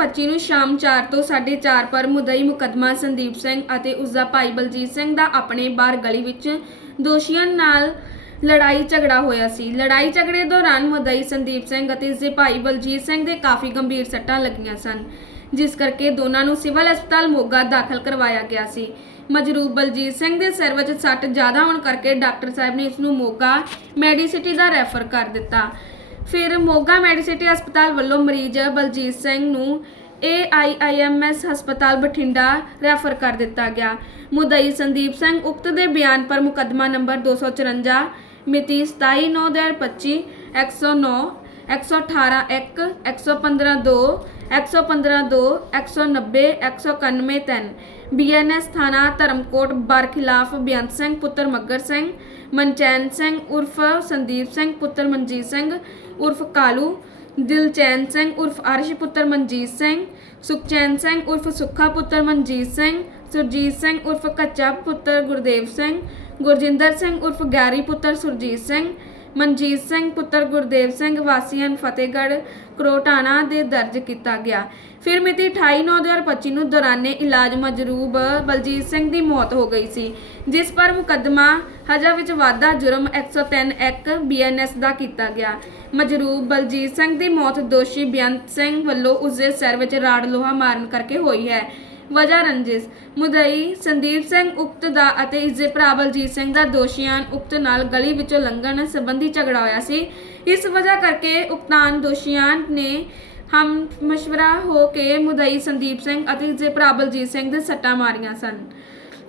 2025 ਨੂੰ ਸ਼ਾਮ 4 ਤੋਂ 4:30 ਪਰ ਮੁਦਈ ਮੁਕੱਦਮਾ ਸੰਦੀਪ ਸਿੰਘ ਅਤੇ ਉਸ ਦਾ ਭਾਈ ਬਲਜੀਤ ਸਿੰਘ ਦਾ ਆਪਣੇ ਬਾਹਰ ਗਲੀ ਵਿੱਚ ਦੋਸ਼ੀਆਂ ਨਾਲ ਲੜਾਈ ਝਗੜਾ ਹੋਇਆ ਸੀ। ਲੜਾਈ ਝਗੜੇ ਦੌਰਾਨ ਮੁਦਈ ਸੰਦੀਪ ਸਿੰਘ ਅਤੇ ਉਸ ਦੇ ਭਾਈ ਬਲਜੀਤ ਸਿੰਘ ਦੇ ਕਾਫੀ ਗੰਭੀਰ ਸੱਟਾਂ ਲੱਗੀਆਂ ਸਨ, ਜਿਸ ਕਰਕੇ ਦੋਨਾਂ ਨੂੰ ਸਿਵਲ ਹਸਪਤਾਲ ਮੋਗਾ ਦਾਖਲ ਕਰਵਾਇਆ ਗਿਆ ਸੀ। ਮਜਰੂਬ ਬਲਜੀਤ ਸਿੰਘ ਦੇ ਸਿਰ ਵਿੱਚ ਸੱਟ ਜ਼ਿਆਦਾ ਹੋਣ ਕਰਕੇ ਡਾਕਟਰ ਸਾਹਿਬ ਨੇ ਇਸ ਨੂੰ ਮੋਗਾ ਮੈਡੀਸਿਟੀ ਦਾ ਰੈਫਰ ਕਰ ਦਿੱਤਾ। ਫਿਰ ਮੋਗਾ ਮੈਡੀਸਿਟੀ ਹਸਪਤਾਲ ਵੱਲੋਂ ਮਰੀਜ਼ ਬਲਜੀਤ ਸਿੰਘ ਨੂੰ AIIMS ਹਸਪਤਾਲ ਬਠਿੰਡਾ ਰੈਫਰ ਕਰ ਦਿੱਤਾ ਗਿਆ ਮੁਦਈ ਸੰਦੀਪ ਸਿੰਘ ਉਕਤ ਦੇ ਬਿਆਨ ਪਰ ਮੁਕੱਦਮਾ ਨੰਬਰ 254 ਮਿਤੀ 27/9/2025 109 118 1 115 2 115 2 190 191 3 ਬੀਐਨਐਸ ਥਾਣਾ ਧਰਮਕੋਟ ਬਰ ਖਿਲਾਫ ਬੇਅੰਤ ਸਿੰਘ ਪੁੱਤਰ ਮੱਗਰ ਸਿੰਘ ਮਨਚੈਨ ਸਿੰਘ ਉਰਫ ਸੰਦੀਪ ਸਿੰਘ ਪੁੱਤਰ ਮਨਜੀਤ ਸਿੰਘ ਉਰਫ ਕਾਲੂ ਦਿਲਚੈਨ ਸਿੰਘ ਉਰਫ ਅਰਸ਼ ਪੁੱਤਰ ਮਨਜੀਤ ਸਿੰਘ, ਸੁਖਚੈਨ ਸਿੰਘ ਉਰਫ ਸੁੱਖਾ ਪੁੱਤਰ ਮਨਜੀਤ ਸਿੰਘ, ਸੁਰਜੀਤ ਸਿੰਘ ਉਰਫ ਕੱਚਾ ਪੁੱਤਰ ਗੁਰਦੇਵ ਸਿੰਘ, ਗੁਰਜਿੰਦਰ ਸਿੰਘ ਉਰਫ ਗੈਰੀ ਪੁੱਤਰ ਸੁਰਜੀਤ ਸਿੰਘ ਮਨਜੀਤ ਸਿੰਘ, ਪੁੱਤਰ ਗੁਰਦੇਵ ਸਿੰਘ, ਵਾਸੀਆਂ ਫਤਿਹਗੜ੍ਹ ਕਰੋਟਾਣਾ ਦੇ ਦਰਜ ਕੀਤਾ ਗਿਆ। ਫਿਰ ਮਿਤੀ 28/9/2025 ਨੂੰ ਦੌਰਾਨੇ ਇਲਾਜ ਮਜਰੂਬ ਬਲਜੀਤ ਸਿੰਘ ਦੀ ਮੌਤ ਹੋ ਗਈ ਸੀ, ਜਿਸ ਪਰ ਮੁਕੱਦਮਾ ਹਜਾ ਵਿੱਚ ਵਾਧਾ ਜੁਰਮ 103 1 ਬੀਐਨਐਸ ਦਾ ਕੀਤਾ ਗਿਆ। ਮਜਰੂਬ ਬਲਜੀਤ ਸਿੰਘ ਦੀ ਮੌਤ ਦੋਸ਼ੀ ਬੇਅੰਤ ਸਿੰਘ ਵੱਲੋਂ ਉਸਦੇ ਸਿਰ ਵਿੱਚ ਰਾੜ ਲੋਹਾ ਮਾਰਨ ਕਰਕੇ ਹੋਈ ਹੈ। ਵਜ੍ਹਾ ਰੰਜਿਸ਼। ਮੁਦਈ, ਸੰਦੀਪ ਸਿੰਘ ਉਕਤ ਦਾ ਅਤੇ ਇਸ ਦੇ ਭਰਾ ਬਲਜੀਤ ਸਿੰਘ ਦਾ ਦੋਸ਼ੀਆਂ ਉਕਤ ਨਾਲ ਗਲੀ ਵਿੱਚੋਂ ਲੰਘਣ ਸੰਬੰਧੀ ਝਗੜਾ ਹੋਇਆ ਸੀ। ਇਸ ਵਜ੍ਹਾ ਕਰਕੇ ਉਕਤਾਨ ਦੋਸ਼ੀਆਂ ਨੇ ਹਮ ਮਸ਼ਵਰਾ ਹੋ ਕੇ ਮੁਦਈ, ਸੰਦੀਪ ਸਿੰਘ ਅਤੇ ਇਸ ਦੇ ਭਰਾ ਬਲਜੀਤ ਸਿੰਘ ਦੇ ਸੱਟਾਂ ਮਾਰੀਆਂ ਸਨ।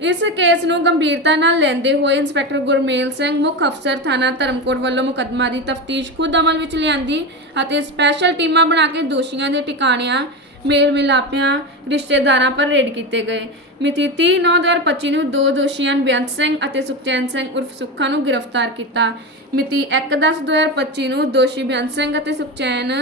ਇਸ ਕੇਸ ਨੂੰ ਗੰਭੀਰਤਾ ਨਾਲ ਲੈਂਦੇ ਹੋਏ ਇੰਸਪੈਕਟਰ ਗੁਰਮੇਲ ਸਿੰਘ, ਮੁੱਖ ਅਫਸਰ ਥਾਣਾ ਧਰਮਕੋਟ ਵੱਲੋਂ ਮੁਕੱਦਮਾ ਦੀ ਤਫਤੀਸ਼ ਖੁਦ ਅਮਲ ਵਿੱਚ ਲਿਆਂਦੀ ਅਤੇ ਸਪੈਸ਼ਲ ਟੀਮਾਂ ਬਣਾ ਕੇ ਦੋਸ਼ੀਆਂ ਦੇ ਟਿਕਾਣਿਆਂ ਮੇਲ ਮਿਲਾਪਿਆਂ ਰਿਸ਼ਤੇਦਾਰਾਂ ਪਰ ਰੇਡ ਕੀਤੇ ਗਏ। ਮਿਤੀ 30/9/2025 ਨੂੰ ਦੋ ਦੋਸ਼ੀਆਂ ਬੇਅੰਤ ਸਿੰਘ ਅਤੇ ਸੁਖਚੈਨ ਸਿੰਘ ਉਰਫ ਸੁੱਖਾ ਨੂੰ ਗ੍ਰਿਫਤਾਰ ਕੀਤਾ। ਮਿਤੀ 1/10/2025 ਨੂੰ ਦੋਸ਼ੀ ਬੇਅੰਤ ਸਿੰਘ ਅਤੇ ਸੁਖਚੈਨ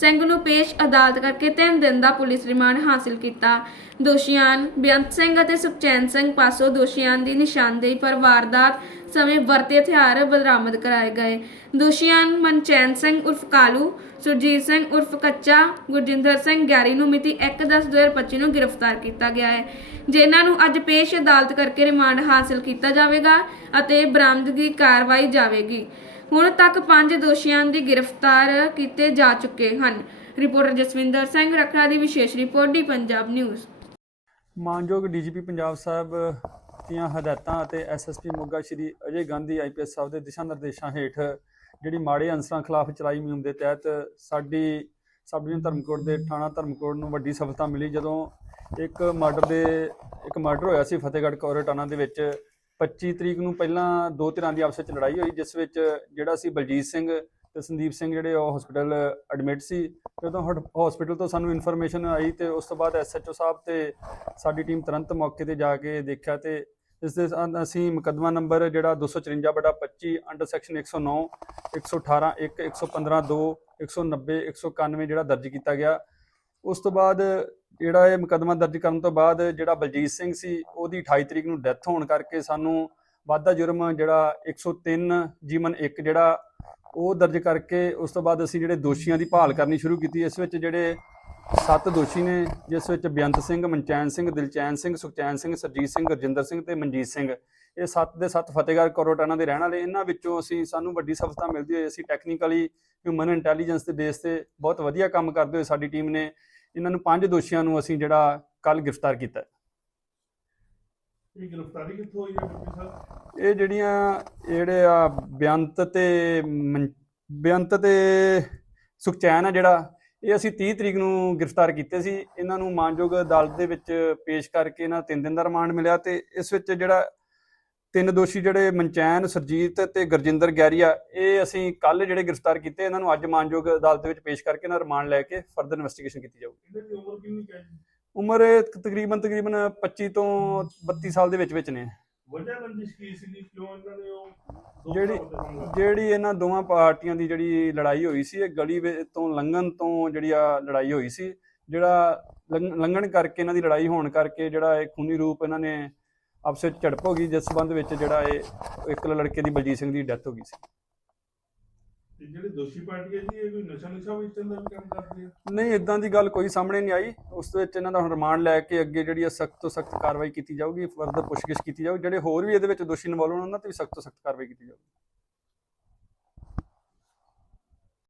ਸਿੰਘ ਨੂੰ ਪੇਸ਼ ਅਦਾਲਤ ਕਰਕੇ 3 ਦਿਨ ਦਾ ਪੁਲਿਸ ਰਿਮਾਂਡ ਹਾਸਲ ਕੀਤਾ। ਦੋਸ਼ੀਆਂ ਬੇਅੰਤ ਸਿੰਘ ਅਤੇ ਸੁਖਚੈਨ ਸਿੰਘ ਪਾਸੋਂ ਦੋਸ਼ੀਆਂ ਦੀ ਨਿਸ਼ਾਨਦੇਹੀ ਪਰ ਵਾਰਦਾਤ ਸਮੇਂ ਵਰਤੇ ਹਥਿਆਰ ਬਰਾਮਦ ਕਰਾਏ ਗਏ। ਦੋਸ਼ੀਆਂ ਮਨਚੈਨ ਸਿੰਘ ਉਰਫ ਕਾਲੂ, ਸੁਰਜੀਤ ਸਿੰਘ ਉਰਫ ਕੱਚਾ, ਗੁਰਜਿੰਦਰ ਸਿੰਘ ਗਿਆਰੀ ਨੂੰ ਮਿਤੀ 1/10/2025 ਨੂੰ ਗ੍ਰਿਫਤਾਰ ਕੀਤਾ ਗਿਆ ਹੈ, ਜਿਨ੍ਹਾਂ ਨੂੰ ਅੱਜ ਪੇਸ਼ ਅਦਾਲਤ ਕਰਕੇ ਰਿਮਾਂਡ ਹਾਸਲ ਕੀਤਾ ਜਾਵੇਗਾ ਅਤੇ ਬਰਾਮਦਗੀ ਕਾਰਵਾਈ ਜਾਵੇਗੀ। ਹੁਣ ਤੱਕ ਪੰਜ ਦੋਸ਼ੀਆਂ ਦੀ ਗ੍ਰਿਫਤਾਰ ਕੀਤੇ ਜਾ ਚੁੱਕੇ ਹਨ। ਰਿਪੋਰਟਰ ਜਸਵਿੰਦਰ ਸਿੰਘ ਰੱਖੜਾ ਦੀ ਵਿਸ਼ੇਸ਼ ਰਿਪੋਰਟ ਦੀ ਪੰਜਾਬ ਨਿਊਜ਼। ਮਾਨਯੋਗ ਡੀਜੀਪੀ ਪੰਜਾਬ ਸਾਹਿਬ ਦੀਆਂ ਹਦਾਇਤਾਂ ਅਤੇ ਐਸਐਸਪੀ ਮੋਗਾ ਸ਼੍ਰੀ ਅਜੇ ਗਾਂਧੀ ਆਈਪੀਐਸ ਸਾਹਿਬ ਦੇ ਦਿਸ਼ਾ ਨਿਰਦੇਸ਼ਾਂ ਹੇਠ ਜਿਹੜੀ ਮਾੜੇ ਅਨਸਰਾਂ ਖਿਲਾਫ ਚਲਾਈ ਮੁਹਿੰਮ ਦੇ ਤਹਿਤ ਸਾਡੀ ਸਬ ਡਿਵੀਜ਼ਨ ਧਰਮਕੋਟ ਦੇ ਥਾਣਾ ਧਰਮਕੋਟ ਨੂੰ ਵੱਡੀ ਸਫਲਤਾ ਮਿਲੀ ਜਦੋਂ ਇੱਕ ਮਰਡਰ ਦੇ, ਇੱਕ ਮਰਡਰ ਹੋਇਆ ਸੀ ਫਤਿਹਗੜ੍ਹ ਕੋਰਟਾਣਾ ਦੇ ਵਿੱਚ। 25 ਤਰੀਕ ਨੂੰ ਪਹਿਲਾਂ ਦੋ ਧਿਰਾਂ ਦੀ ਆਪਸ ਵਿੱਚ ਲੜਾਈ ਹੋਈ, ਜਿਸ ਵਿੱਚ ਜਿਹੜਾ ਸੀ ਬਲਜੀਤ ਸਿੰਘ ਤੇ ਸੰਦੀਪ ਸਿੰਘ ਜਿਹੜੇ ਉਹ ਹਸਪੀਟਲ ਐਡਮਿਟ ਸੀ। ਜਦੋਂ ਹਸਪੀਟਲ ਤੋਂ ਸਾਨੂੰ ਇਨਫੋਰਮੇਸ਼ਨ ਆਈ ਤੇ ਉਸ ਤੋਂ ਬਾਅਦ ਐਸਐਚਓ ਸਾਹਿਬ ਤੇ ਸਾਡੀ ਟੀਮ ਤੁਰੰਤ ਮੌਕੇ ਤੇ ਜਾ ਕੇ ਦੇਖਿਆ ਤੇ ਇਸ ਦੇ ਅਨ- ਅਸੀਂ ਮੁਕੱਦਮਾ ਨੰਬਰ ਜਿਹੜਾ 254 ਬਟਾ 25 ਅੰਡਰ ਸੈਕਸ਼ਨ 109 118 1 115 2 190 191 ਜਿਹੜਾ ਦਰਜ ਕੀਤਾ ਗਿਆ, ਉਸ ਤੋਂ ਬਾਅਦ ਜਿਹੜਾ ਇਹ ਮੁਕੱਦਮਾ ਦਰਜ ਕਰਨ ਤੋਂ ਬਾਅਦ ਜਿਹੜਾ ਬਲਜੀਤ ਸਿੰਘ ਸੀ, ਉਹਦੀ 28 ਤਰੀਕ ਨੂੰ ਡੈਥ ਹੋਣ ਕਰਕੇ ਸਾਨੂੰ ਵਾਧਾ ਜੁਰਮ ਜਿਹੜਾ 103 ਜੀਵਨ 1 ਜਿਹੜਾ, ਉਹ ਦਰਜ ਕਰਕੇ ਉਸ ਤੋਂ ਬਾਅਦ ਅਸੀਂ ਜਿਹੜੇ ਦੋਸ਼ੀਆਂ ਦੀ ਭਾਲ ਕਰਨੀ ਸ਼ੁਰੂ ਕੀਤੀ। ਇਸ ਵਿੱਚ ਜਿਹੜੇ ਸੱਤ ਦੋਸ਼ੀ ਨੇ, ਜਿਸ ਵਿੱਚ ਬੇਅੰਤ ਸਿੰਘ, ਮਨਚੈਨ ਸਿੰਘ, ਦਿਲਚੈਨ ਸਿੰਘ, ਸੁਖਚੈਨ ਸਿੰਘ, ਸਰਜੀਤ ਸਿੰਘ, ਗੁਰਜਿੰਦਰ ਸਿੰਘ ਤੇ ਮਨਜੀਤ ਸਿੰਘ। ਇਹ ਸੱਤ ਦੇ ਸੱਤ ਫਤਿਹਗੜ੍ਹ ਕਰੋਟਾਣਾ ਦੇ ਰਹਿਣ ਵਾਲੇ। ਇਹਨਾਂ ਵਿੱਚੋਂ ਅਸੀਂ ਸਾਨੂੰ ਵੱਡੀ ਸਫਲਤਾ ਮਿਲਦੀ ਹੋਈ ਅਸੀਂ ਟੈਕਨੀਕਲੀ ਹਿਊਮਨ ਇੰਟੈਲੀਜੈਂਸ ਦੇ ਬੇਸ ਤੇ ਬਹੁਤ ਵਧੀਆ ਕੰਮ ਕਰਦੇ ਹੋਏ ਸਾਡੀ ਟੀਮ ਨੇ ਇਹਨਾਂ ਨੂੰ ਪੰਜ ਦੋਸ਼ੀਆਂ ਨੂੰ ਅਸੀਂ ਜਿਹੜਾ ਕੱਲ ਗ੍ਰਿਫਤਾਰ ਕੀਤਾ। ਇਹ ਗ੍ਰਿਫਤਾਰੀ ਕਿੱਥੋਂ ਹੋਈ ਹੈ ਡਿਪਟੀ ਸਾਹਿਬ? ਇਹ ਜਿਹੜੀਆਂ ਜਿਹੜੇ ਆ ਬੇਅੰਤ ਤੇ ਬੇਅੰਤ ਤੇ ਸੁਖਚੈਨ ਆ ਜਿਹੜਾ ਇਹ ਅਸੀਂ 30 ਤਰੀਕ ਨੂੰ ਗ੍ਰਿਫਤਾਰ ਕੀਤੇ ਸੀ। ਇਹਨਾਂ ਨੂੰ ਮਾਨਯੋਗ ਅਦਾਲਤ ਦੇ ਵਿੱਚ ਪੇਸ਼ ਕਰਕੇ ਇਹਨਾਂ ਤਿੰਨ ਦਿਨ ਦਾ ਰਿਮਾਂਡ ਮਿਲਿਆ ਤੇ ਇਸ ਵਿੱਚ ਜਿਹੜਾ ਤਿੰਨ ਦੋਸ਼ੀ ਜਿਹੜੇ ਮਨਚੈਨ ਸਰਜੀਤ ਤੇ ਗੁਰਜਿੰਦਰ ਗੈਰੀਆ ਇਹ ਅਸੀਂ ਕੱਲ ਜਿਹੜੇ ਗ੍ਰਿਫਤਾਰ ਕੀਤੇ ਇਹਨਾਂ ਨੂੰ ਅੱਜ ਮਾਨਯੋਗ ਅਦਾਲਤ ਦੇ ਵਿੱਚ ਪੇਸ਼ ਕਰਕੇ ਇਹਨਾਂ ਰਿਮਾਂਡ ਲੈ ਕੇ ਫਰਦਰ ਇਨਵੈਸਟੀਗੇਸ਼ਨ ਕੀਤੀ ਜਾਊਗੀ। ਇਹਨਾਂ ਦੀ ਉਮਰ ਕਿੰਨੀ ਹੈ ਤਕਰੀਬਨ ਤਕਰੀਬਨ 25 ਤੋਂ 32 ਸਾਲ ਦੇ ਵਿੱਚ ਵਿੱਚ ਨੇ। ਵਜ੍ਹਾ ਰੰਜਿਸ਼ ਕੀ ਸੀਗੀ? ਕਿਉਂ ਇਹਨਾਂ ਨੇ ਉਹ ਦੋ ਜਿਹੜੀ- ਜਿਹੜੀ ਇਹਨਾਂ ਦੋਵਾਂ ਪਾਰਟੀਆਂ ਦੀ ਜਿਹੜੀ ਲੜਾਈ ਹੋਈ ਸੀ ਇਹ ਗਲੀ ਤੋਂ ਲੰਘਣ ਤੋਂ ਜਿਹੜੀ ਆ ਲੜਾਈ ਹੋਈ ਸੀ ਜਿਹੜਾ ਲੰਘ- ਲੰਘਣ ਕਰਕੇ ਇਹਨਾਂ ਦੀ ਲੜਾਈ ਹੋਣ ਕਰਕੇ ਜਿਹੜਾ ਇਹ ਖੂਨੀ ਰੂਪ ਇਹਨਾਂ ਨੇ ਆਪਸ ਵਿੱਚ ਝੜਪ ਹੋ ਗਈ ਜਿਸ ਸਬੰਧ ਵਿੱਚ ਜਿਹੜਾ ਇਹ ਇੱਕ ਲੜਕੇ ਦੀ ਬਲਜੀਤ ਸਿੰਘ ਦੀ ਡੈਥ ਹੋ ਗਈ ਸੀ। ਤੇ ਜਿਹੜੇ ਦੋਸ਼ੀ ਪਾਰਟੀ ਹੈ ਜੀ ਇਹ ਕੋਈ ਨਸ਼ਾ ਨਸ਼ਾ ਵੇਚਣ ਦਾ ਵੀ ਕੰਮ ਕਰਦੀ ਹੈ? ਨਹੀਂ ਇਦਾਂ ਦੀ ਗੱਲ ਕੋਈ ਸਾਹਮਣੇ ਨਹੀਂ ਆਈ। ਉਸ ਦੇ ਵਿੱਚ ਇਹਨਾਂ ਦਾ ਹੁਣ ਰਿਮਾਂਡ ਲੈ ਕੇ ਅੱਗੇ ਜਿਹੜੀ ਹੈ ਸਖਤ ਤੋਂ ਸਖਤ ਕਾਰਵਾਈ ਕੀਤੀ ਜਾਊਗੀ ਫਰਦਰ ਪੁੱਛਗਿੱਛ ਕੀਤੀ ਜਾਊਗੀ ਜਿਹੜੇ ਹੋਰ ਵੀ ਇਹਦੇ ਵਿੱਚ ਦੋਸ਼ੀ ਇਨਵੋਲਵ ਹੋਣ ਉਹਨਾਂ ਤੇ ਵੀ ਸਖਤ ਤੋਂ ਸਖਤ ਕਾਰਵਾਈ ਕੀਤੀ ਜਾਊਗੀ।